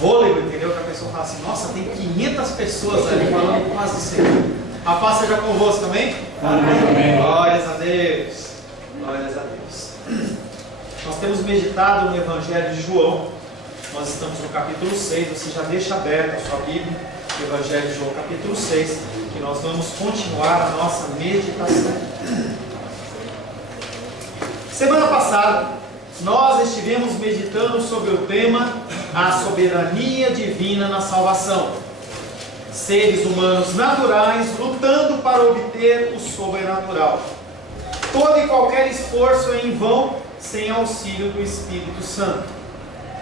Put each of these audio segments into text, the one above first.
fôlego, entendeu? Que a pessoa fala assim, nossa, tem 500 pessoas ali falando quase do Senhor. A paz seja convosco também? Amém. Glórias a Deus. Glórias a Deus. Nós temos meditado no Evangelho de João. Nós estamos no capítulo 6. Você já deixa aberta a sua Bíblia, o Evangelho de João, capítulo 6, que nós vamos continuar a nossa meditação. Semana passada, nós estivemos meditando sobre o tema a soberania divina na salvação. Seres humanos naturais lutando para obter o sobrenatural. Todo e qualquer esforço é em vão sem auxílio do Espírito Santo.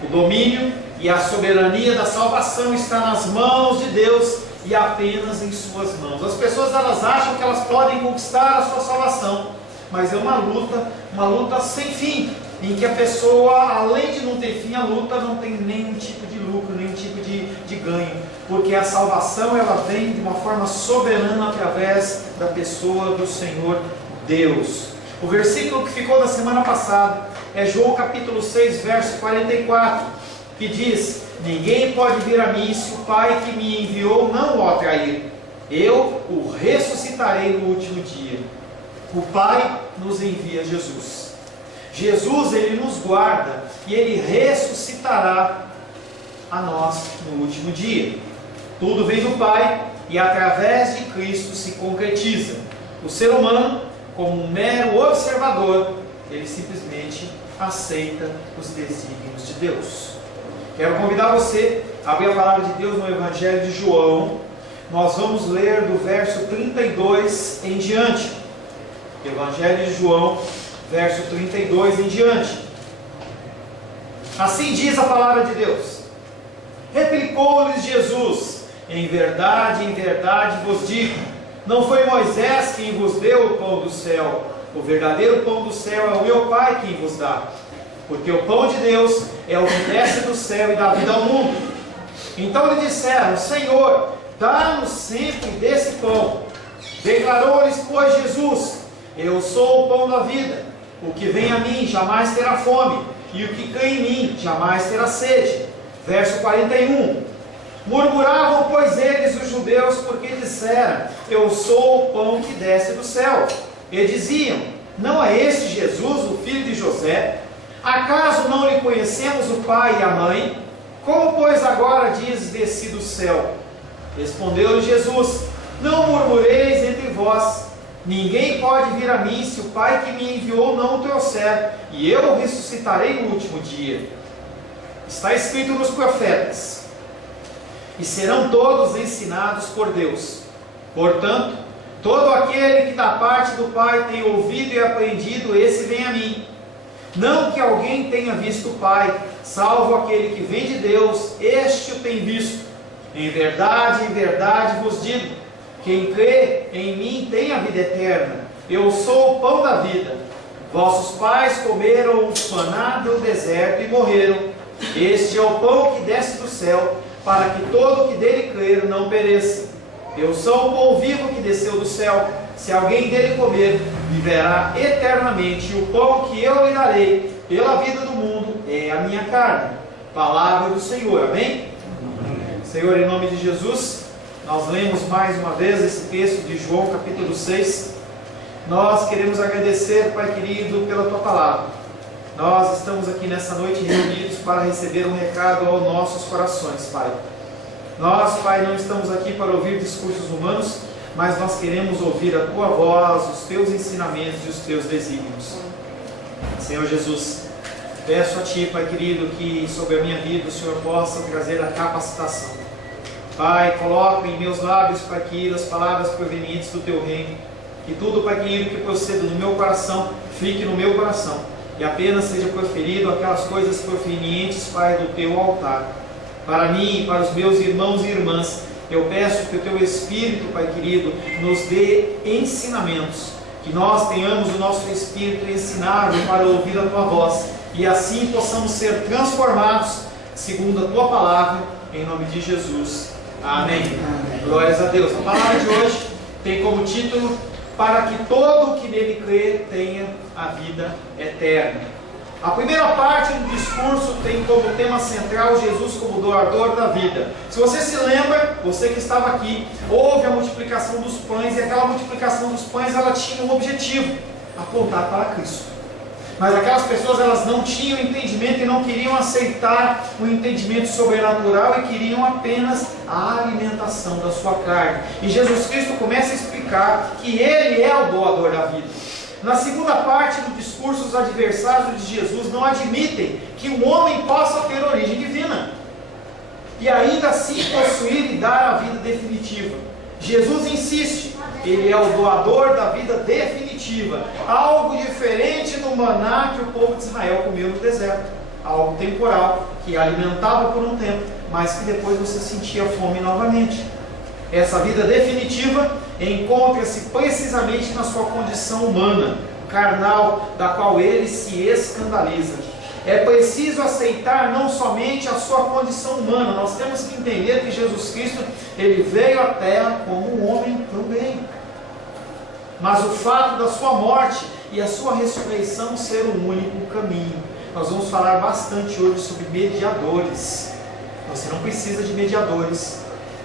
O domínio e a soberania da salvação está nas mãos de Deus e apenas em suas mãos. As pessoas elas acham que elas podem conquistar a sua salvação, mas é uma luta sem fim, em que a pessoa, além de não ter fim, a luta não tem nenhum tipo de lucro, nenhum tipo de ganho, porque a salvação ela vem de uma forma soberana através da pessoa do Senhor Deus. O versículo que ficou da semana passada é João capítulo 6, verso 44, que diz: ninguém pode vir a mim se o Pai que me enviou não o atrair. Eu o ressuscitarei no último dia. O Pai nos envia Jesus. Jesus, Ele nos guarda e Ele ressuscitará a nós no último dia. Tudo vem do Pai e através de Cristo se concretiza. O ser humano, como um mero observador, ele simplesmente aceita os desígnios de Deus. Quero convidar você a abrir a palavra de Deus no Evangelho de João. Nós vamos ler do verso 32 em diante. Evangelho de João, verso 32 em diante. Assim diz a palavra de Deus. Replicou-lhes Jesus: em verdade vos digo, não foi Moisés quem vos deu o pão do céu. O verdadeiro pão do céu é o meu Pai quem vos dá. Porque o pão de Deus é o que desce do céu e dá vida ao mundo. Então lhe disseram: Senhor, dá-nos sempre desse pão. Declarou-lhes, pois, Jesus: eu sou o pão da vida. O que vem a mim jamais terá fome, e o que crê em mim jamais terá sede. Verso 41. Murmuravam, pois, eles, os judeus, porque disseram: eu sou o pão que desce do céu. E diziam: não é este Jesus, o filho de José? Acaso não lhe conhecemos o pai e a mãe? Como, pois, agora dizes: desci do céu? Respondeu-lhe Jesus: não murmureis entre vós. Ninguém pode vir a mim se o Pai que me enviou não o trouxer, e eu o ressuscitarei no último dia. Está escrito nos profetas: e serão todos ensinados por Deus. Portanto, todo aquele que da parte do Pai tem ouvido e aprendido, esse vem a mim. Não que alguém tenha visto o Pai, salvo aquele que vem de Deus, este o tem visto. Em verdade vos digo: quem crê em mim tem a vida eterna. Eu sou o pão da vida. Vossos pais comeram o maná do deserto e morreram. Este é o pão que desce do céu, para que todo que dele crer não pereça. Eu sou o pão vivo que desceu do céu. Se alguém dele comer, viverá eternamente. E o pão que eu lhe darei pela vida do mundo é a minha carne. Palavra do Senhor. Amém? Senhor, em nome de Jesus, nós lemos mais uma vez esse texto de João capítulo 6. Nós queremos agradecer, Pai querido, pela Tua palavra. Nós estamos aqui nessa noite reunidos para receber um recado aos nossos corações, Pai. Nós, Pai, não estamos aqui para ouvir discursos humanos, mas nós queremos ouvir a Tua voz, os Teus ensinamentos e os Teus desígnios. Senhor Jesus, peço a Ti, Pai querido, que sobre a minha vida o Senhor possa trazer a capacitação. Pai, coloca em meus lábios, Pai querido, as palavras provenientes do Teu reino. Que tudo, Pai querido, que proceda do meu coração, fique no meu coração. E apenas seja proferido aquelas coisas provenientes, Pai, do Teu altar. Para mim e para os meus irmãos e irmãs, eu peço que o Teu Espírito, Pai querido, nos dê ensinamentos. Que nós tenhamos o nosso Espírito ensinado para ouvir a Tua voz. E assim possamos ser transformados segundo a Tua palavra, em nome de Jesus. Amém. Amém. Glórias a Deus. A palavra de hoje tem como título: para que todo o que nele crê tenha a vida eterna. A primeira parte do discurso tem como tema central Jesus como doador da vida. Se você se lembra, você que estava aqui, houve a multiplicação dos pães, e aquela multiplicação dos pães ela tinha um objetivo: apontar para Cristo. Mas aquelas pessoas elas não tinham entendimento e não queriam aceitar o entendimento sobrenatural e queriam apenas a alimentação da sua carne. E Jesus Cristo começa a explicar que Ele é o doador da vida. Na segunda parte do discurso, os adversários de Jesus não admitem que um homem possa ter origem divina e ainda assim possuir e dar a vida definitiva. Jesus insiste, Ele é o doador da vida definitiva, algo diferente do maná que o povo de Israel comeu no deserto, algo temporal, que alimentava por um tempo, mas que depois você sentia fome novamente. Essa vida definitiva encontra-se precisamente na sua condição humana, carnal, da qual ele se escandaliza. É preciso aceitar não somente a sua condição humana, nós temos que entender que Jesus Cristo, Ele veio à terra como um homem também. Mas o fato da sua morte e a sua ressurreição ser o único caminho. Nós vamos falar bastante hoje sobre mediadores. Você não precisa de mediadores.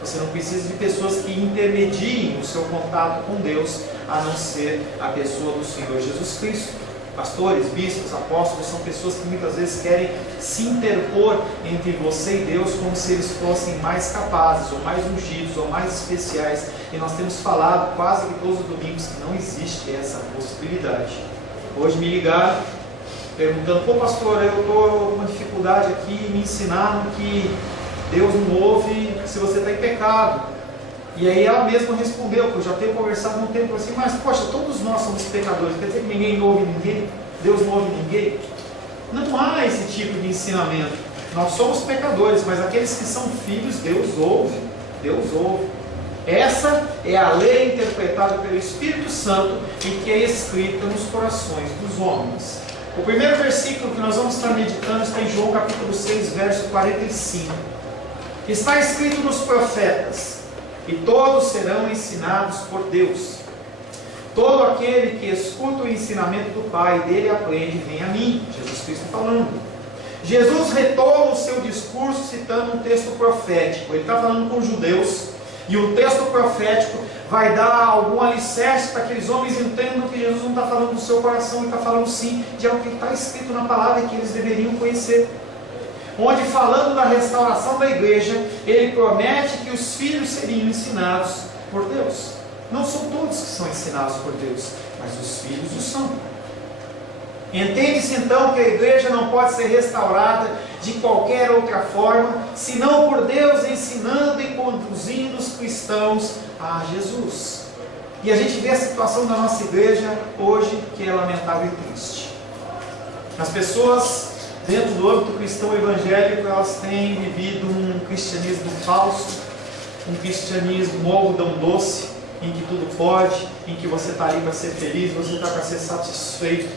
Você não precisa de pessoas que intermediem o seu contato com Deus, a não ser a pessoa do Senhor Jesus Cristo. Pastores, bispos, apóstolos são pessoas que muitas vezes querem se interpor entre você e Deus como se eles fossem mais capazes, ou mais ungidos, ou mais especiais. E nós temos falado quase que todos os domingos que não existe essa possibilidade. Hoje me ligaram perguntando: pô pastor, eu estou com uma dificuldade aqui, me ensinaram que Deus não ouve se você está em pecado. E aí ela mesma respondeu, que eu já tenho conversado há um tempo assim: mas poxa, todos nós somos pecadores, quer dizer que ninguém ouve ninguém? Deus não ouve ninguém? Não há esse tipo de ensinamento. Nós somos pecadores, mas aqueles que são filhos, Deus ouve. Deus ouve. Essa é a lei interpretada pelo Espírito Santo e que é escrita nos corações dos homens. O primeiro versículo que nós vamos estar meditando está em João capítulo 6, verso 45. Está escrito nos profetas: e todos serão ensinados por Deus. Todo aquele que escuta o ensinamento do Pai e dele aprende, vem a mim. Jesus Cristo falando. Jesus retoma o seu discurso citando um texto profético. Ele está falando com os judeus, e o texto profético vai dar algum alicerce para que aqueles homens entendam que Jesus não está falando do seu coração, ele está falando sim de algo que está escrito na palavra e que eles deveriam conhecer. Onde, falando da restauração da igreja, ele promete que os filhos seriam ensinados por Deus. Não são todos que são ensinados por Deus, mas os filhos o são. Entende-se então que a igreja não pode ser restaurada de qualquer outra forma, senão por Deus ensinando e conduzindo os cristãos a Jesus. E a gente vê a situação da nossa igreja hoje, que é lamentável e triste. As pessoas dentro do âmbito cristão evangélico, elas têm vivido um cristianismo falso, um cristianismo algodão doce, em que tudo pode, em que você está ali para ser feliz, você está para ser satisfeito.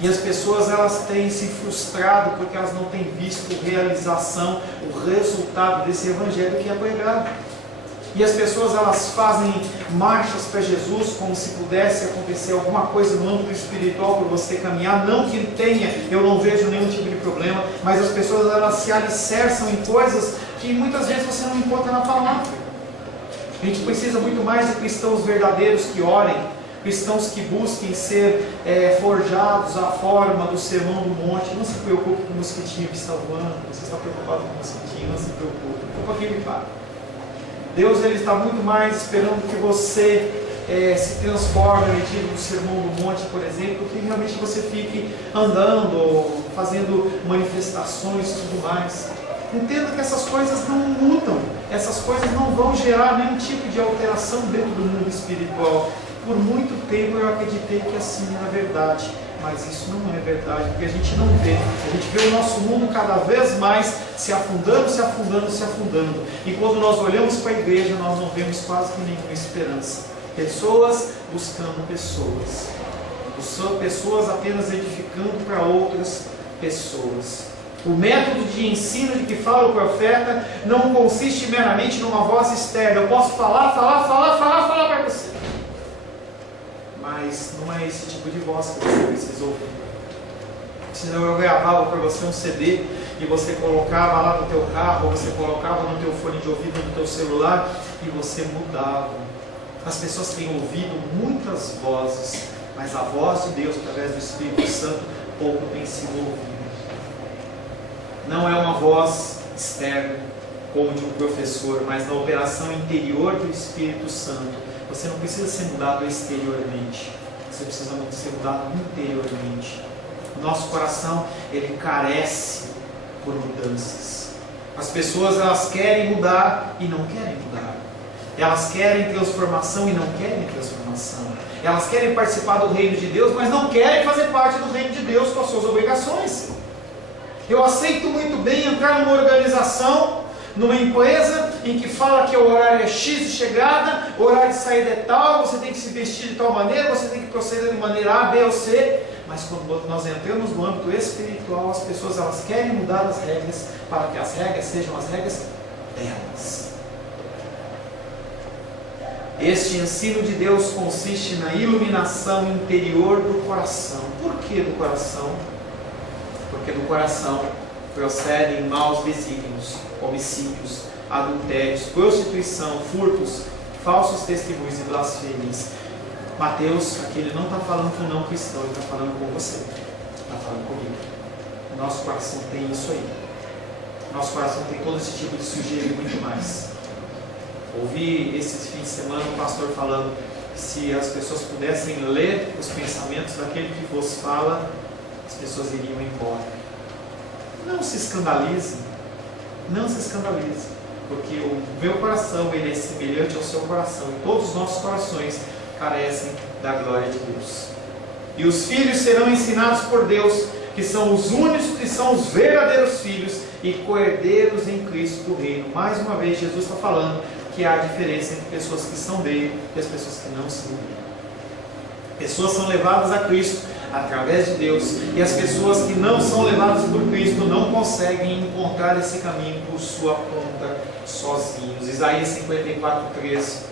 E as pessoas elas têm se frustrado porque elas não têm visto a realização, o resultado desse evangelho que é pregado. E as pessoas elas fazem marchas para Jesus como se pudesse acontecer alguma coisa no âmbito espiritual para você caminhar. Não que tenha, eu não vejo nenhum tipo de problema, mas as pessoas elas se alicerçam em coisas que muitas vezes você não encontra na palavra. A gente precisa muito mais de cristãos verdadeiros que orem, cristãos que busquem ser forjados à forma do sermão do monte. Não se preocupe com o mosquitinho que está voando, você está preocupado com o mosquitinho, não se preocupe, um pouquinho me para. Deus ele está muito mais esperando que você se transforme no medida do sermão do monte, por exemplo, que realmente você fique andando, ou fazendo manifestações e tudo mais. Entenda que essas coisas não mudam, essas coisas não vão gerar nenhum tipo de alteração dentro do mundo espiritual. Por muito tempo eu acreditei que assim era verdade, mas isso não é verdade, porque a gente não vê. A gente vê o nosso mundo cada vez mais se afundando, se afundando, se afundando. E quando nós olhamos para a igreja, nós não vemos quase que nenhuma esperança. Pessoas buscando pessoas. Pessoas apenas edificando para outras pessoas. O método de ensino de que fala o profeta não consiste meramente numa voz externa. Eu posso falar para você, mas não é esse tipo de voz que você precisa ouvir. Senão eu gravava para você um CD e você colocava lá no teu carro, ou você colocava no teu fone de ouvido, no teu celular, e você mudava. As pessoas têm ouvido muitas vozes, mas a voz de Deus através do Espírito Santo pouco tem sido ouvida. Não é uma voz externa, como de um professor, mas na operação interior do Espírito Santo. Você não precisa ser mudado exteriormente, você precisa ser mudado interiormente. O nosso coração, ele carece por mudanças. As pessoas, elas querem mudar e não querem mudar. Elas querem transformação e não querem transformação. Elas querem participar do reino de Deus, mas não querem fazer parte do reino de Deus com as suas obrigações. Eu aceito muito bem entrar numa organização, numa empresa, em que fala que o horário é X de chegada, o horário de saída é tal, você tem que se vestir de tal maneira, você tem que proceder de maneira A, B ou C. Mas quando nós entramos no âmbito espiritual, as pessoas, elas querem mudar as regras, para que as regras sejam as regras delas. Este ensino de Deus consiste na iluminação interior do coração. Por que do coração? Porque do coração procedem maus desígnios, homicídios, adultérios, prostituição, furtos, falsos testemunhos e blasfêmias. Mateus, aqui ele não está falando com o não cristão, ele está falando com você, está falando comigo. O nosso coração tem isso aí. O nosso coração tem todo esse tipo de sujeira e muito mais. Ouvi esse fim de semana um pastor falando que se as pessoas pudessem ler os pensamentos daquele que vos fala, as pessoas iriam embora. Não se escandalize, não se escandalize, porque o meu coração, ele é semelhante ao seu coração, e todos os nossos corações carecem da glória de Deus. E os filhos serão ensinados por Deus, que são os únicos, que são os verdadeiros filhos e co-herdeiros em Cristo do reino. Mais uma vez, Jesus está falando que há diferença entre pessoas que são dele e as pessoas que não são dele. Pessoas são levadas a Cristo através de Deus, e as pessoas que não são levadas por Cristo não conseguem encontrar esse caminho por sua conta sozinhos. Isaías 54:13.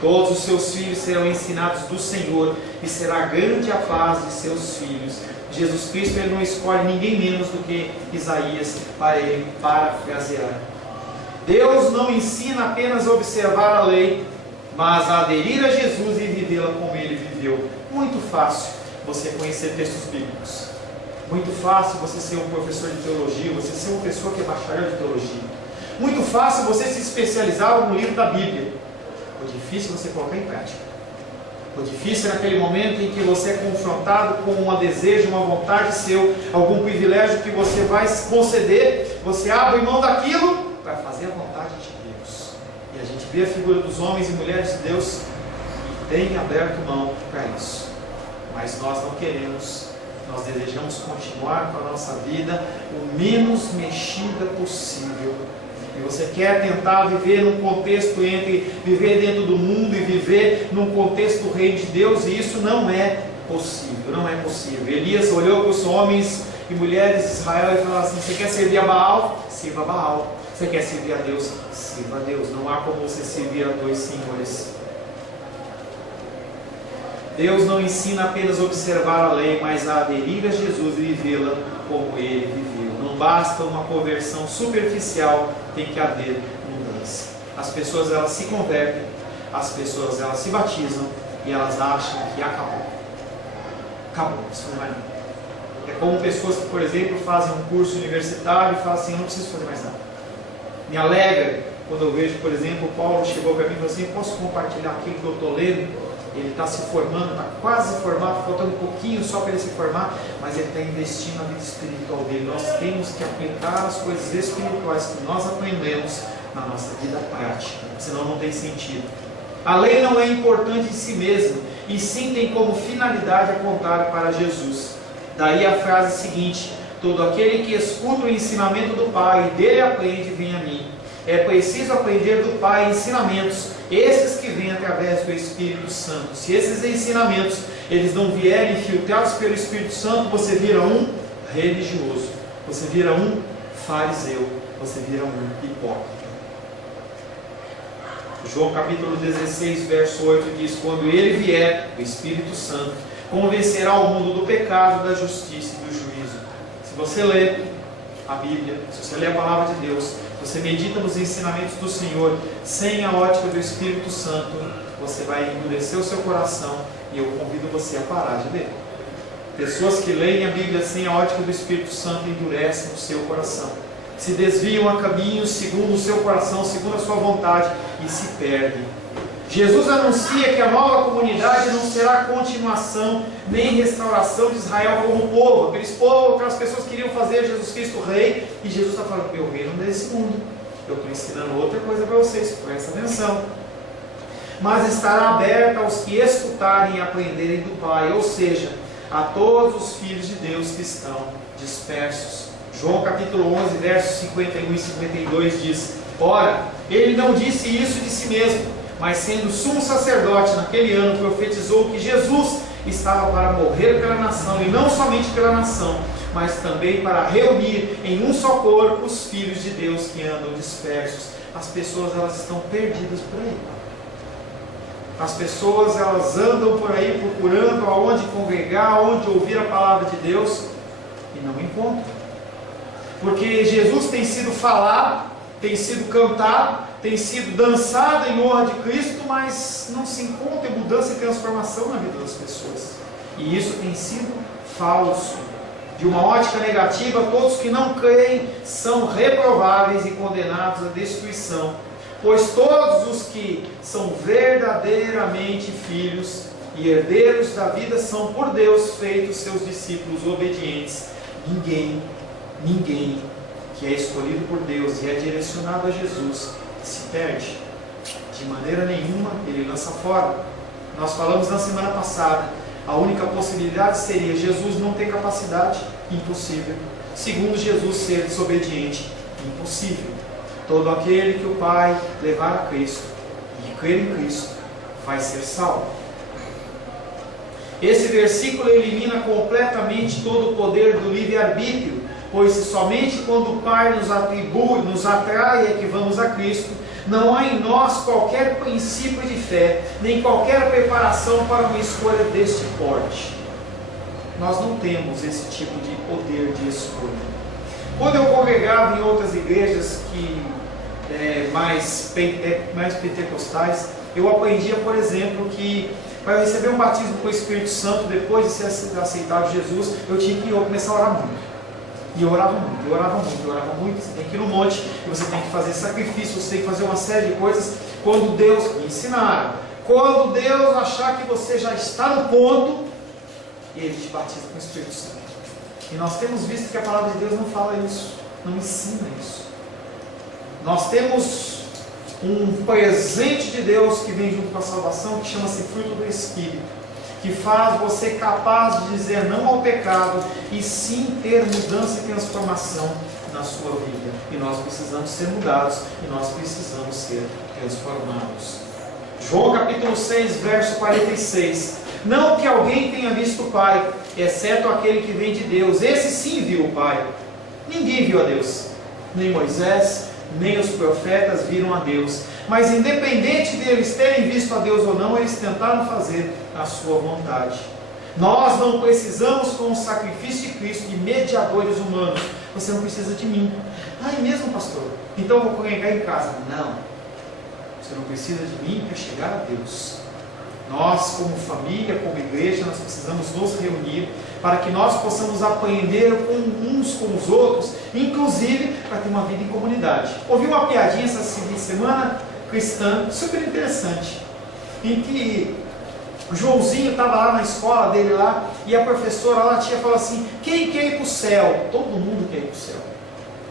Todos os seus filhos serão ensinados do Senhor, e será grande a paz de seus filhos. Jesus Cristo, ele não escolhe ninguém menos do que Isaías para ele parafrasear. Deus não ensina apenas a observar a lei, mas a aderir a Jesus e vivê-la como ele viveu. Muito fácil você conhecer textos bíblicos. Muito fácil você ser um professor de teologia, você ser uma pessoa que é bacharel de teologia. Muito fácil você se especializar no livro da Bíblia. O difícil é você colocar em prática. O difícil é naquele momento em que você é confrontado com um desejo, uma vontade seu, algum privilégio que você vai conceder, você abre mão daquilo para fazer a vontade de Deus. E a gente vê a figura dos homens e mulheres de Deus que têm aberto mão para isso. Mas nós não queremos, nós desejamos continuar com a nossa vida o menos mexida possível. E você quer tentar viver num contexto entre viver dentro do mundo e viver num contexto do reino de Deus, e isso não é possível, não é possível. Elias olhou para os homens e mulheres de Israel e falou assim: você quer servir a Baal? Sirva a Baal. Você quer servir a Deus? Sirva a Deus. Não há como você servir a dois senhores. Deus não ensina apenas a observar a lei, mas a aderir a Jesus e vivê-la como ele viveu. Não basta uma conversão superficial, tem que haver mudança. As pessoas, elas se convertem, as pessoas, elas se batizam e elas acham que acabou. Acabou, isso não vai nada. É como pessoas que, por exemplo, fazem um curso universitário e falam assim: eu não preciso fazer mais nada. Me alegra quando eu vejo, por exemplo, o Paulo chegou para mim e falou assim: posso compartilhar aquilo que eu estou lendo? Ele está se formando, está quase formado, faltando um pouquinho só para ele se formar, mas ele está investindo na vida espiritual dele. Nós temos que aplicar as coisas espirituais que nós aprendemos na nossa vida prática, senão não tem sentido. A lei não é importante em si mesma, e sim tem como finalidade apontar para Jesus. Daí a frase seguinte: todo aquele que escuta o ensinamento do Pai e dele aprende, vem a mim. É preciso aprender do Pai ensinamentos, esses que vêm através do Espírito Santo. Se esses ensinamentos eles não vierem filtrados pelo Espírito Santo, você vira um religioso, você vira um fariseu, você vira um hipócrita. João capítulo 16, verso 8 diz: quando ele vier, o Espírito Santo convencerá o mundo do pecado, da justiça e do juízo. você lê a Bíblia, se você lê a palavra de Deus, você medita nos ensinamentos do Senhor, sem a ótica do Espírito Santo, você vai endurecer o seu coração, e eu convido você a parar de ler. Pessoas que leem a Bíblia sem a ótica do Espírito Santo endurecem o seu coração, se desviam a caminhos segundo o seu coração, segundo a sua vontade, e se perdem. Jesus anuncia que a nova comunidade não será continuação nem restauração de Israel como povo. Aquelas pessoas queriam fazer Jesus Cristo rei, e Jesus está falando: meu reino não é desse mundo, eu estou ensinando outra coisa para vocês, presta atenção. Mas estará aberta aos que escutarem e aprenderem do Pai, ou seja, a todos os filhos de Deus que estão dispersos. João capítulo 11, versos 51 e 52 diz: ora, ele não disse isso de si mesmo, mas sendo sumo sacerdote naquele ano, profetizou que Jesus estava para morrer pela nação, e não somente pela nação, mas também para reunir em um só corpo os filhos de Deus que andam dispersos. As pessoas, elas estão perdidas por aí. As pessoas, elas andam por aí procurando aonde congregar, aonde ouvir a palavra de Deus, e não encontram. Porque Jesus tem sido falado, tem sido cantado, tem sido dançado em honra de Cristo, mas não se encontra mudança e transformação na vida das pessoas. E isso tem sido falso. De uma ótica negativa, todos que não creem são reprováveis e condenados à destruição. Pois todos os que são verdadeiramente filhos e herdeiros da vida são por Deus feitos seus discípulos obedientes. Ninguém que é escolhido por Deus e é direcionado a Jesus se perde. De maneira nenhuma ele lança fora. Nós falamos na semana passada, a única possibilidade seria Jesus não ter capacidade, impossível. Segundo, Jesus ser desobediente, impossível. Todo aquele que o Pai levar a Cristo e crer em Cristo vai ser salvo. Esse versículo elimina completamente todo o poder do livre-arbítrio, pois somente quando o Pai nos atribui, nos atrai é que vamos a Cristo. Não há em nós qualquer princípio de fé, nem qualquer preparação para uma escolha deste porte. Nós não temos esse tipo de poder de escolha. Quando eu congregava em outras igrejas mais pentecostais, eu aprendia, por exemplo, que para receber um batismo com o Espírito Santo, depois de ser aceitado Jesus, eu tinha que começar a orar muito. E eu orava muito. Você tem que ir no monte, e você tem que fazer sacrifício, você tem que fazer uma série de coisas. Quando Deus me ensinaram, quando Deus achar que você já está no ponto, Ele te batiza com o Espírito Santo. E nós temos visto que a palavra de Deus não fala isso, não ensina isso. Nós temos um presente de Deus que vem junto com a salvação, que chama-se fruto do Espírito, que faz você capaz de dizer não ao pecado e sim ter mudança e transformação na sua vida. E nós precisamos ser mudados, e nós precisamos ser transformados. João capítulo 6, verso 46. Não que alguém tenha visto o Pai, exceto aquele que vem de Deus. Esse sim viu o Pai. Ninguém viu a Deus. Nem Moisés, nem os profetas viram a Deus. Mas independente deles terem visto a Deus ou não, eles tentaram fazer a sua vontade. Nós não precisamos, com o sacrifício de Cristo, de mediadores humanos. Você não precisa de mim. É mesmo, pastor? Então eu vou congregar em casa. Não. Você não precisa de mim para chegar a Deus. Nós, como família, como igreja, nós precisamos nos reunir para que nós possamos aprender uns com os outros, inclusive para ter uma vida em comunidade. Ouvi uma piadinha essa semana cristã, super interessante, em que o Joãozinho estava lá na escola dele lá, e a professora lá falou assim: quem quer ir para o céu? Todo mundo quer ir para o céu.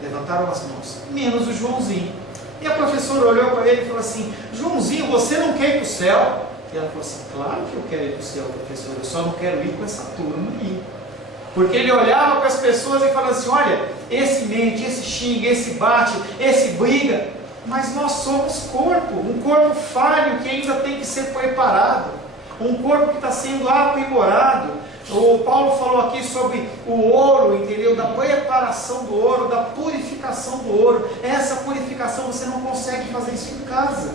Levantaram as mãos, menos o Joãozinho. E a professora olhou para ele e falou assim: Joãozinho, você não quer ir para o céu? E ela falou assim: claro que eu quero ir para o céu, professor, eu só não quero ir com essa turma aí. Porque ele olhava para as pessoas e falava assim: olha, esse mente, esse xinga, esse bate, esse briga, mas nós somos corpo, um corpo falho que ainda tem que ser preparado, um corpo que está sendo aprimorado. O Paulo falou aqui sobre o ouro, entendeu? Da preparação do ouro, da purificação do ouro. Essa purificação você não consegue fazer isso em casa.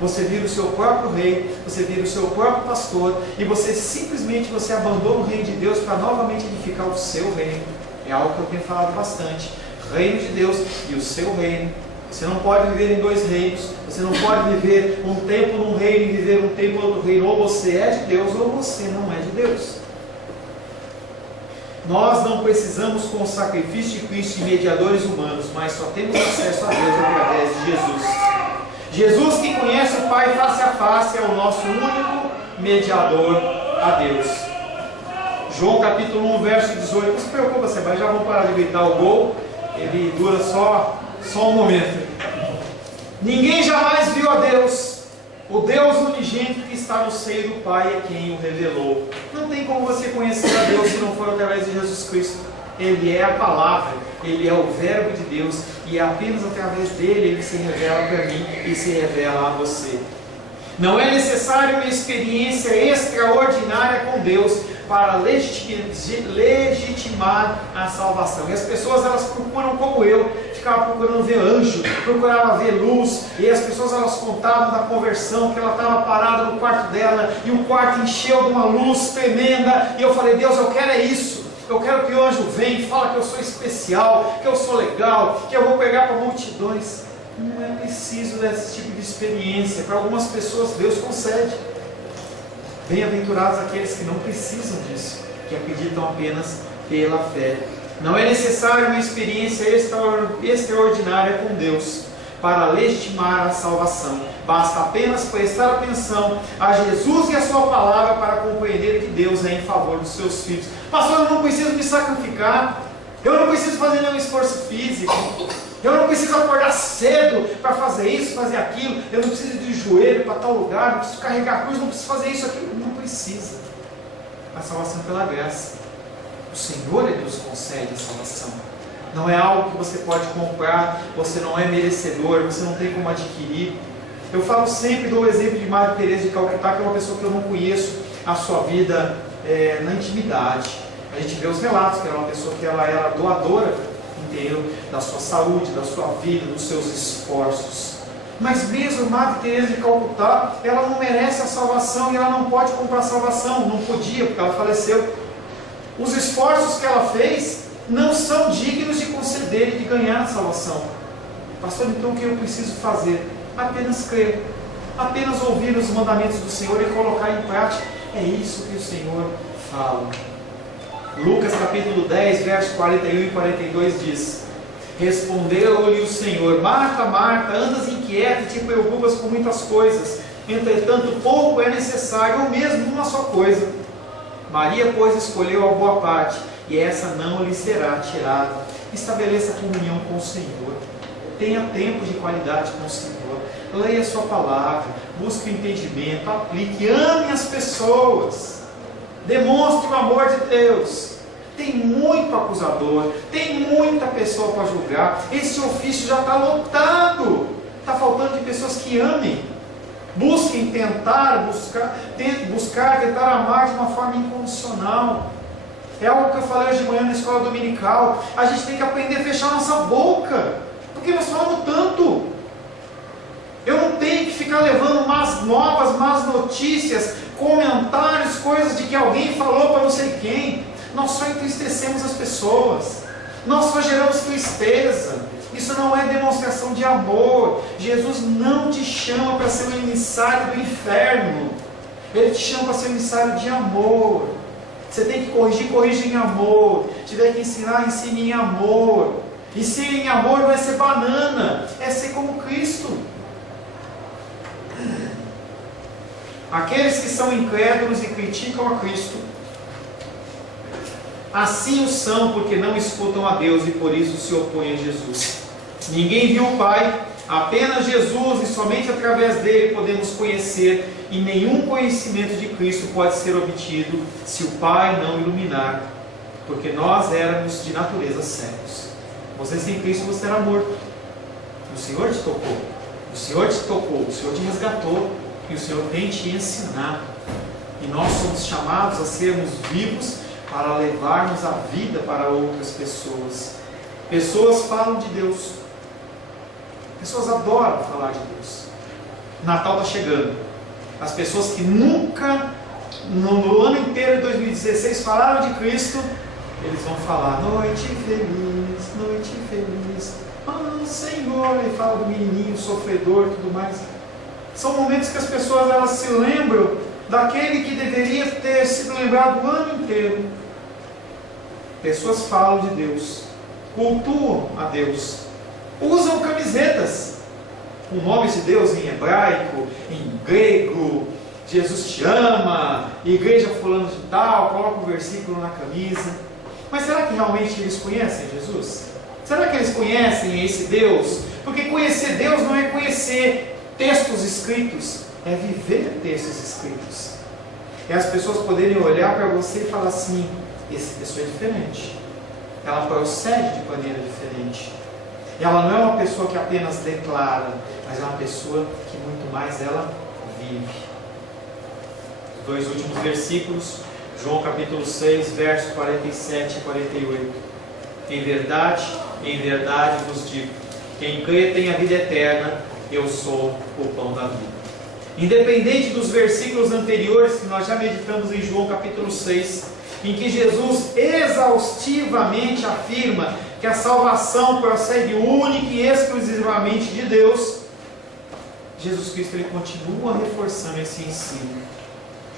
Você vira o seu próprio rei, você vira o seu próprio pastor, e você simplesmente abandona o reino de Deus para novamente edificar o seu reino. É algo que eu tenho falado bastante. Reino de Deus e o seu reino. Você não pode viver em dois reinos. Você não pode viver um tempo num reino e viver um tempo em outro reino. Ou você é de Deus ou você não é de Deus. Nós não precisamos com o sacrifício de Cristo de mediadores humanos, mas só temos acesso a Deus através de Jesus. Jesus, que conhece o Pai face a face, é o nosso único mediador a Deus. João capítulo 1, verso 18. Não se preocupa, Seba, já vamos parar de gritar o gol. Ele dura só um momento. Ninguém jamais viu a Deus. O Deus unigênito que está no seio do Pai é quem o revelou. Não tem como você conhecer a Deus se não for através de Jesus Cristo. Ele é a palavra, Ele é o verbo de Deus, e é apenas através dele Ele se revela para mim e se revela a você. Não é necessário uma experiência extraordinária com Deus para legitimar a salvação. E as pessoas, elas procuram, como eu, ficavam procurando ver anjo, procuravam ver luz, e as pessoas, elas contavam da conversão, que ela estava parada no quarto dela, e o quarto encheu de uma luz tremenda, e eu falei, Deus, eu quero é isso. Eu quero que o anjo venha e fale que eu sou especial, que eu sou legal, que eu vou pegar para multidões. Não é preciso desse tipo de experiência. Para algumas pessoas Deus concede. Bem-aventurados aqueles que não precisam disso, que acreditam apenas pela fé. Não é necessário uma experiência extraordinária com Deus para legitimar a salvação. Basta apenas prestar atenção a Jesus e a sua palavra para compreender que Deus é em favor dos seus filhos. Pastor, eu não preciso me sacrificar, eu não preciso fazer nenhum esforço físico, eu não preciso acordar cedo para fazer isso, fazer aquilo, eu não preciso ir de joelho para tal lugar, não preciso carregar a cruz, não preciso fazer isso, aquilo. Não precisa. A salvação é pela graça. O Senhor é Deus que concede a salvação. Não é algo que você pode comprar, você não é merecedor, você não tem como adquirir. Eu falo sempre do exemplo de Madre Teresa de Calcutá, que é uma pessoa que eu não conheço a sua vida na intimidade. A gente vê os relatos que ela é uma pessoa que ela era doadora, entendeu? Da sua saúde, da sua vida, dos seus esforços. Mas mesmo Madre Teresa de Calcutá, ela não merece a salvação e ela não pode comprar a salvação, não podia, porque ela faleceu. Os esforços que ela fez não são dignos de conceder e de ganhar a salvação. Pastor, então o que eu preciso fazer? Apenas crer, apenas ouvir os mandamentos do Senhor e colocar em prática. É isso que o Senhor fala. Lucas capítulo 10, versos 41 e 42 diz: Respondeu-lhe o Senhor: Marta, Marta, andas inquieta e te preocupas com muitas coisas, entretanto pouco é necessário, ou mesmo uma só coisa. Maria, pois, escolheu a boa parte, e essa não lhe será tirada. Estabeleça comunhão com o Senhor. Tenha tempo de qualidade com o Senhor. Leia a sua palavra, busque o entendimento, aplique, ame as pessoas. Demonstre o amor de Deus. Tem muito acusador, tem muita pessoa para julgar. Esse ofício já está lotado. Está faltando de pessoas que amem. Busquem tentar amar de uma forma incondicional. É algo que eu falei hoje de manhã na escola dominical. A gente tem que aprender a fechar nossa boca, porque nós falamos tanto. Eu não tenho que ficar levando más notícias, comentários, coisas de que alguém falou para não sei quem. Nós só entristecemos as pessoas, nós só geramos tristeza. Isso não é demonstração de amor. Jesus não te chama para ser um emissário do inferno. Ele te chama para ser um emissário de amor. Você tem que corrigir, corrija em amor. Tiver que ensinar, ensine em amor. E ser em amor não é ser banana, é ser como Cristo. Aqueles que são incrédulos e criticam a Cristo, assim o são porque não escutam a Deus e por isso se opõem a Jesus. Ninguém viu o Pai, apenas Jesus, e somente através dele podemos conhecer, e nenhum conhecimento de Cristo pode ser obtido se o Pai não iluminar, porque nós éramos de natureza cegos. Você sem Cristo, você era morto. O Senhor te tocou, o Senhor te resgatou, e o Senhor tem te ensinado. E nós somos chamados a sermos vivos para levarmos a vida para outras pessoas. Pessoas falam de Deus, pessoas adoram falar de Deus. Natal está chegando. As pessoas que nunca, no ano inteiro de 2016, falaram de Cristo, eles vão falar: noite feliz, ah, Senhor, e fala do menininho sofredor e tudo mais. São momentos que as pessoas elas se lembram daquele que deveria ter sido lembrado o ano inteiro. Pessoas falam de Deus, cultuam a Deus, usam camisetas com nomes de Deus em hebraico, em grego, Jesus te ama, igreja fulano de tal, coloca um versículo na camisa. Mas será que realmente eles conhecem Jesus? Será que eles conhecem esse Deus? Porque conhecer Deus não é conhecer textos escritos, é viver textos escritos. É as pessoas poderem olhar para você e falar assim: essa pessoa é diferente, ela procede de maneira diferente. Ela não é uma pessoa que apenas declara, mas é uma pessoa que muito mais ela vive. Os dois últimos versículos, João capítulo 6, versos 47 e 48. Em verdade vos digo, quem crê tem a vida eterna, eu sou o pão da vida. Independente dos versículos anteriores que nós já meditamos em João capítulo 6, em que Jesus exaustivamente afirma que a salvação procede única e exclusivamente de Deus, Jesus Cristo ele continua reforçando esse ensino.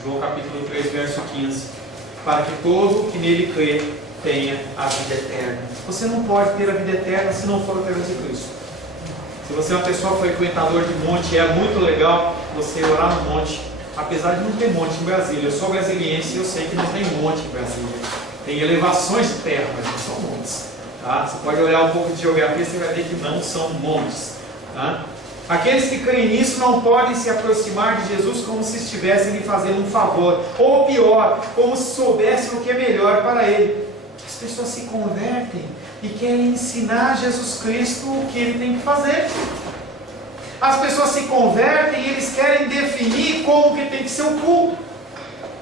João capítulo 3, verso 15: para que todo que nele crê tenha a vida eterna. Você não pode ter a vida eterna se não for através de Cristo. Se você é uma pessoa frequentador de monte, é muito legal você orar no monte, apesar de não ter monte em Brasília. Eu sou brasiliense e eu sei que não tem monte em Brasília. Tem elevações de terra, mas não são montes. Tá? Você pode olhar um pouco de geografia e você vai ver que não são montes. Tá? Aqueles que creem nisso não podem se aproximar de Jesus como se estivessem lhe fazendo um favor, ou pior, como se soubessem o que é melhor para ele. As pessoas se convertem e querem ensinar Jesus Cristo o que ele tem que fazer. As pessoas se convertem e eles querem definir como que tem que ser o culto.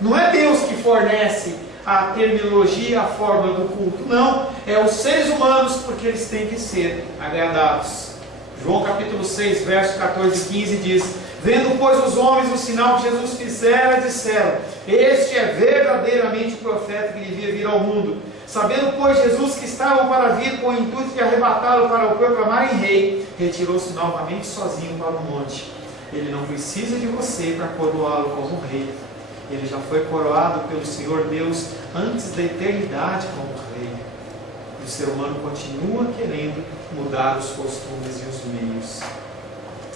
Não é Deus que fornece a terminologia, a fórmula do culto. Não, é os seres humanos, porque eles têm que ser agradados. João capítulo 6, verso 14 e 15 diz: vendo pois os homens o sinal que Jesus fizera, disseram: este é verdadeiramente o profeta que devia vir ao mundo. Sabendo pois Jesus que estavam para vir com o intuito de arrebatá-lo para o proclamarem rei, retirou-se novamente sozinho para o monte. Ele não precisa de você para coroá-lo como rei. Ele já foi coroado pelo Senhor Deus antes da eternidade como rei. O ser humano continua querendo mudar os costumes e os meios.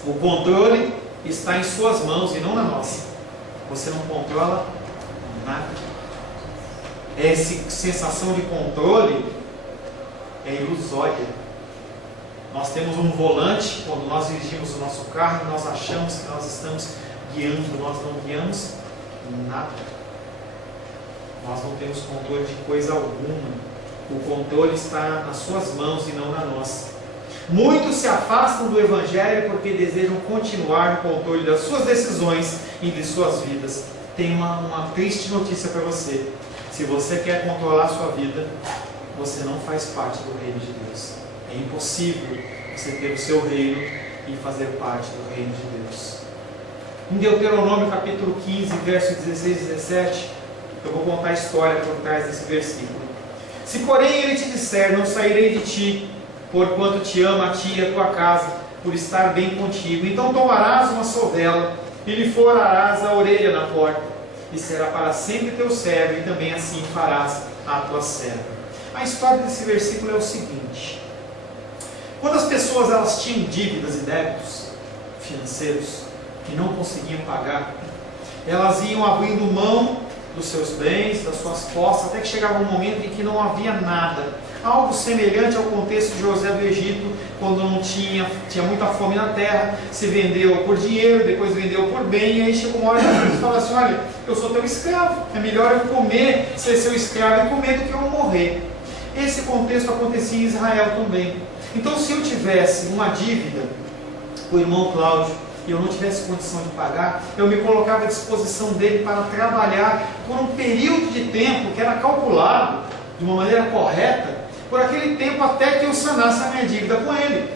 O controle está em suas mãos e não na nossa. Você não controla nada. Essa sensação de controle é ilusória. Nós temos um volante quando nós dirigimos o nosso carro e nós achamos que nós estamos guiando, nós não guiamos nada. Nós não temos controle de coisa alguma. O controle está nas suas mãos e não na nossa. Muitos se afastam do Evangelho porque desejam continuar no controle das suas decisões e de suas vidas. Tem uma triste notícia para você. Se você quer controlar a sua vida, você não faz parte do reino de Deus. É impossível você ter o seu reino e fazer parte do reino de Deus. Em Deuteronômio capítulo 15, verso 16 e 17, eu vou contar a história por trás desse versículo. Se porém ele te disser: não sairei de ti, porquanto te ama a ti e a tua casa, por estar bem contigo, então tomarás uma sovela e lhe forarás a orelha na porta, e será para sempre teu servo, e também assim farás a tua serva. A história desse versículo é o seguinte: quando as pessoas elas tinham dívidas e débitos financeiros e não conseguiam pagar, elas iam abrindo mão dos seus bens, das suas posses, até que chegava um momento em que não havia nada. Algo semelhante ao contexto de José do Egito, quando não tinha muita fome na terra, se vendeu por dinheiro, depois vendeu por bem, e aí chegou uma hora que Deus falou assim: olha, eu sou teu escravo, é melhor eu comer, ser seu escravo e comer do que eu morrer. Esse contexto acontecia em Israel também. Então, se eu tivesse uma dívida com o irmão Cláudio, e eu não tivesse condição de pagar, eu me colocava à disposição dele para trabalhar por um período de tempo que era calculado de uma maneira correta, por aquele tempo até que eu sanasse a minha dívida com ele.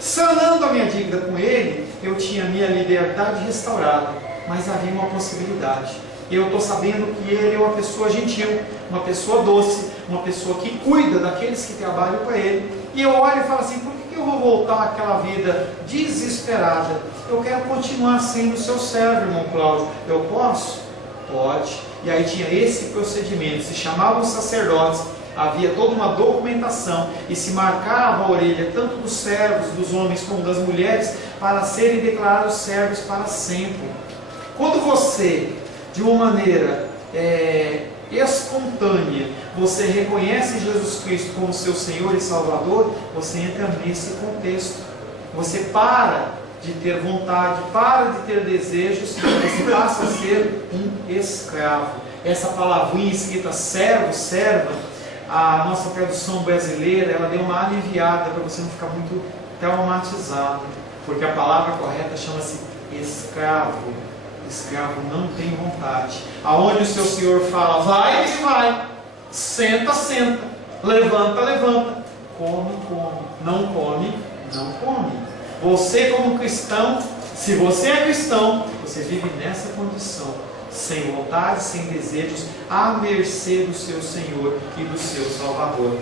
Sanando a minha dívida com ele, eu tinha a minha liberdade restaurada, mas havia uma possibilidade. eu estou sabendo que ele é uma pessoa gentil, uma pessoa doce, uma pessoa que cuida daqueles que trabalham para ele. E eu olho e falo assim: por que eu vou voltar àquela vida desesperada? Eu quero continuar sendo seu servo, irmão Cláudio. Eu posso? Pode. E aí tinha esse procedimento, se chamavam os sacerdotes, havia toda uma documentação e se marcava a orelha tanto dos servos, dos homens como das mulheres, para serem declarados servos para sempre. Quando você, de uma maneira espontânea, você reconhece Jesus Cristo como seu Senhor e Salvador, você entra nesse contexto. Você para de ter vontade, para de ter desejos, você passa a ser um escravo. Essa palavrinha escrita servo, serva, a nossa tradução brasileira, ela deu uma aliviada para você não ficar muito traumatizado, porque a palavra correta chama-se escravo. Escravo não tem vontade. Aonde o seu Senhor fala, vai, ele vai, senta, senta, levanta, levanta, come, come, não come, não come. Você como cristão, se você é cristão, você vive nessa condição, sem vontade, sem desejos, à mercê do seu Senhor e do seu Salvador.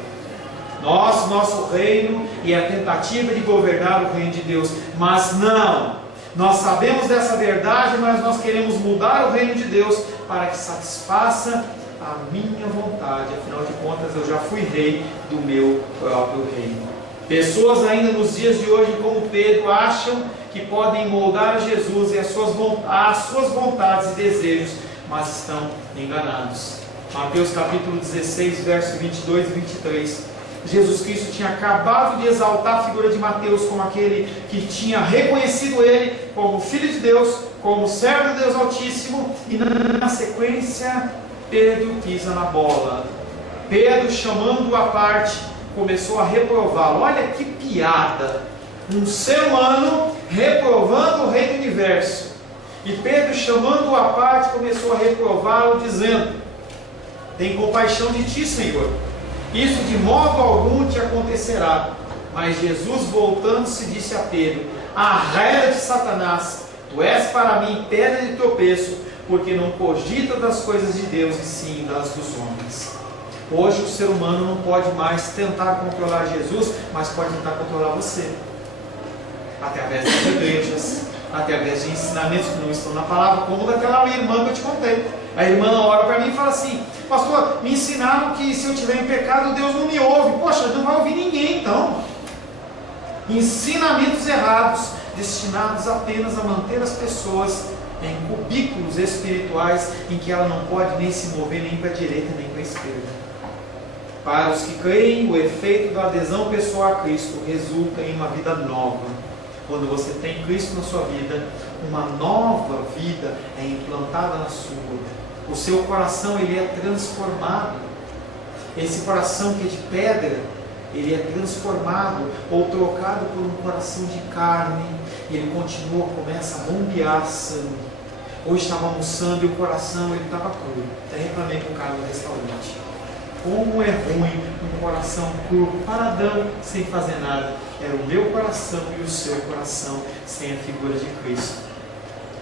Nosso reino e a tentativa de governar o reino de Deus, mas não, nós sabemos dessa verdade, mas nós queremos mudar o reino de Deus para que satisfaça a minha vontade. Afinal de contas, eu já fui rei do meu próprio reino. Pessoas ainda nos dias de hoje, como Pedro, acham que podem moldar Jesus e as suas vontades e desejos, mas estão enganados. Mateus capítulo 16, verso 22 e 23. Jesus Cristo tinha acabado de exaltar a figura de Mateus como aquele que tinha reconhecido ele como Filho de Deus, como servo de Deus Altíssimo, e na sequência Pedro pisa na bola. Pedro, chamando-o à parte, começou a reprová-lo. Olha que piada! Um ser humano reprovando o Rei do Universo. E Pedro, chamando-o à parte, começou a reprová-lo, dizendo: tem compaixão de ti, Senhor. Isso de modo algum te acontecerá. Mas Jesus, voltando-se, disse a Pedro: arreda-te, Satanás, tu és para mim pedra de tropeço, porque não cogita das coisas de Deus, e sim das dos homens. Hoje o ser humano não pode mais tentar controlar Jesus, mas pode tentar controlar você, através das igrejas, através de ensinamentos que não estão na palavra, como daquela irmã que eu te contei. A irmã ora para mim e fala assim: pastor, me ensinaram que se eu estiver em pecado, Deus não me ouve. Poxa, não vai ouvir ninguém então. Ensinamentos errados, destinados apenas a manter as pessoas em cubículos espirituais, em que ela não pode nem se mover nem para a direita nem para a esquerda. Para os que creem, o efeito da adesão pessoal a Cristo resulta em uma vida nova. Quando você tem Cristo na sua vida, uma nova vida é implantada na sua. O seu coração, ele é transformado. Esse coração que é de pedra, ele é transformado ou trocado por um coração de carne. E ele continua, começa a bombear sangue. Hoje estava almoçando e o coração, ele estava cru. Até reclamei com o cara do restaurante. Como é ruim um coração cru, paradão, sem fazer nada. Era o meu coração e o seu coração, sem a figura de Cristo.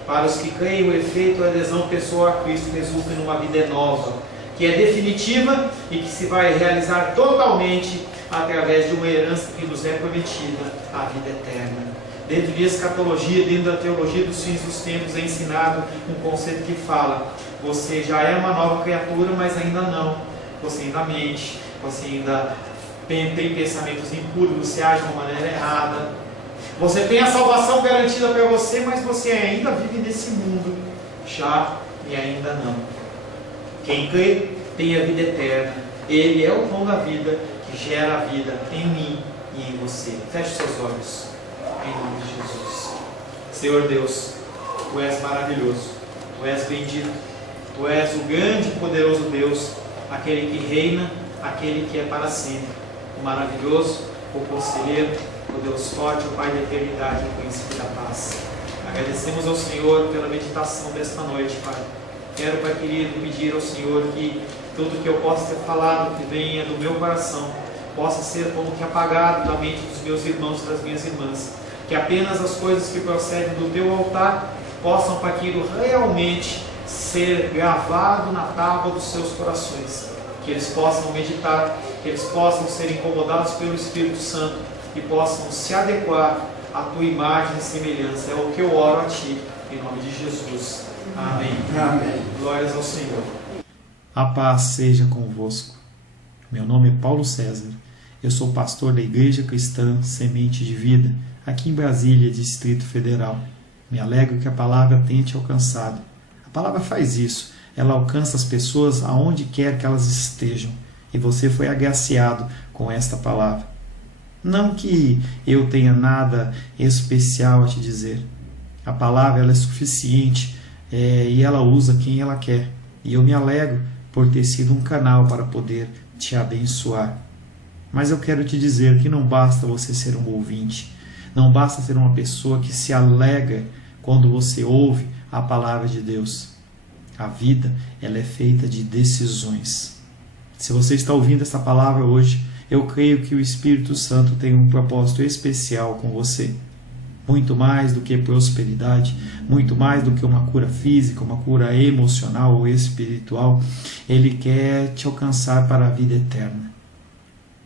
Para os que creem, o efeito da adesão pessoal a Cristo resulta em uma vida nova, que é definitiva e que se vai realizar totalmente através de uma herança que nos é prometida, a vida eterna. Dentro de escatologia, dentro da teologia dos fins dos tempos, é ensinado um conceito que fala: você já é uma nova criatura, mas ainda não. Você ainda mente, você ainda tem pensamentos impuros, você age de uma maneira errada. Você tem a salvação garantida para você, mas você ainda vive nesse mundo, já e ainda não. Quem crê tem a vida eterna. Ele é o pão da vida, que gera a vida em mim e em você. Feche seus olhos, em nome de Jesus. Senhor Deus, Tu és maravilhoso, Tu és bendito, Tu és o grande e poderoso Deus, aquele que reina, aquele que é para sempre, o maravilhoso, o conselheiro, o Deus forte, o Pai da eternidade, o príncipe da paz. Agradecemos ao Senhor pela meditação desta noite, Pai. Quero, Pai querido, pedir ao Senhor que tudo que eu possa ter falado, que venha do meu coração, possa ser como que apagado da mente dos meus irmãos e das minhas irmãs. Que apenas as coisas que procedem do Teu altar possam, Pai querido, realmente ser gravado na tábua dos seus corações, que eles possam meditar, que eles possam ser incomodados pelo Espírito Santo e possam se adequar à tua imagem e semelhança. É o que eu oro a Ti, em nome de Jesus. Amém. Amém. Glórias ao Senhor. A paz seja convosco. Meu nome é Paulo César. Eu sou pastor da Igreja Cristã Semente de Vida, aqui em Brasília, Distrito Federal. Me alegro que a palavra tenha te alcançado. A palavra faz isso. Ela alcança as pessoas aonde quer que elas estejam. E você foi agraciado com esta palavra. Não que eu tenha nada especial a te dizer. A palavra ela é suficiente e ela usa quem ela quer. E eu me alegro por ter sido um canal para poder te abençoar. Mas eu quero te dizer que não basta você ser um ouvinte. Não basta ser uma pessoa que se alegra quando você ouve a palavra de Deus. A vida ela é feita de decisões. Se você está ouvindo essa palavra hoje, eu creio que o Espírito Santo tem um propósito especial com você. Muito mais do que prosperidade, muito mais do que uma cura física, uma cura emocional ou espiritual, Ele quer te alcançar para a vida eterna.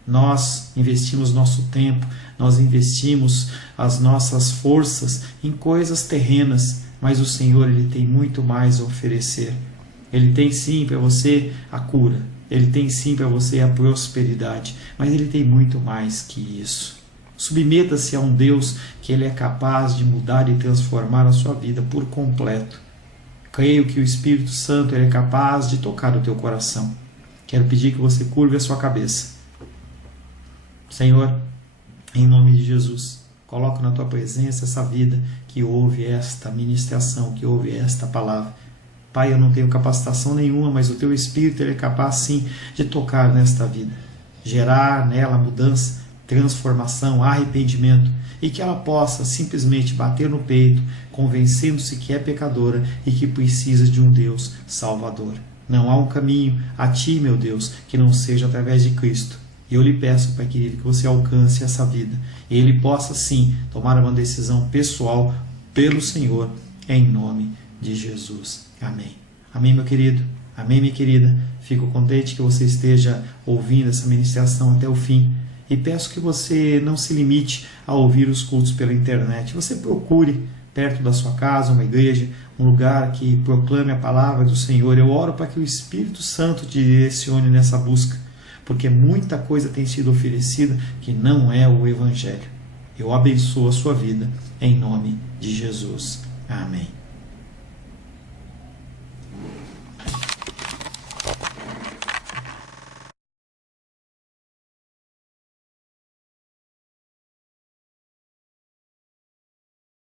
Nós investimos nosso tempo, nós investimos as nossas forças em coisas terrenas, mas o Senhor Ele tem muito mais a oferecer. Ele tem sim para você a cura, Ele tem sim para você a prosperidade, mas Ele tem muito mais que isso. Submeta-se a um Deus que Ele é capaz de mudar e transformar a sua vida por completo. Creio que o Espírito Santo Ele é capaz de tocar o teu coração. Quero pedir que você curve a sua cabeça. Senhor, em nome de Jesus, coloco na tua presença essa vida que ouve esta ministração, que ouve esta palavra. Pai, eu não tenho capacitação nenhuma, mas o teu Espírito Ele é capaz sim de tocar nesta vida, gerar nela mudança, transformação, arrependimento, e que ela possa simplesmente bater no peito, convencendo-se que é pecadora e que precisa de um Deus salvador. Não há um caminho a ti, meu Deus, que não seja através de Cristo. E eu lhe peço, Pai querido, que você alcance essa vida e ele possa sim tomar uma decisão pessoal pelo Senhor, em nome de Jesus. Amém. Amém, meu querido. Amém, minha querida. Fico contente que você esteja ouvindo essa ministração até o fim. E peço que você não se limite a ouvir os cultos pela internet. Você procure perto da sua casa uma igreja, um lugar que proclame a palavra do Senhor. Eu oro para que o Espírito Santo te direcione nessa busca, porque muita coisa tem sido oferecida que não é o Evangelho. Eu abençoo a sua vida em nome de Jesus. Amém.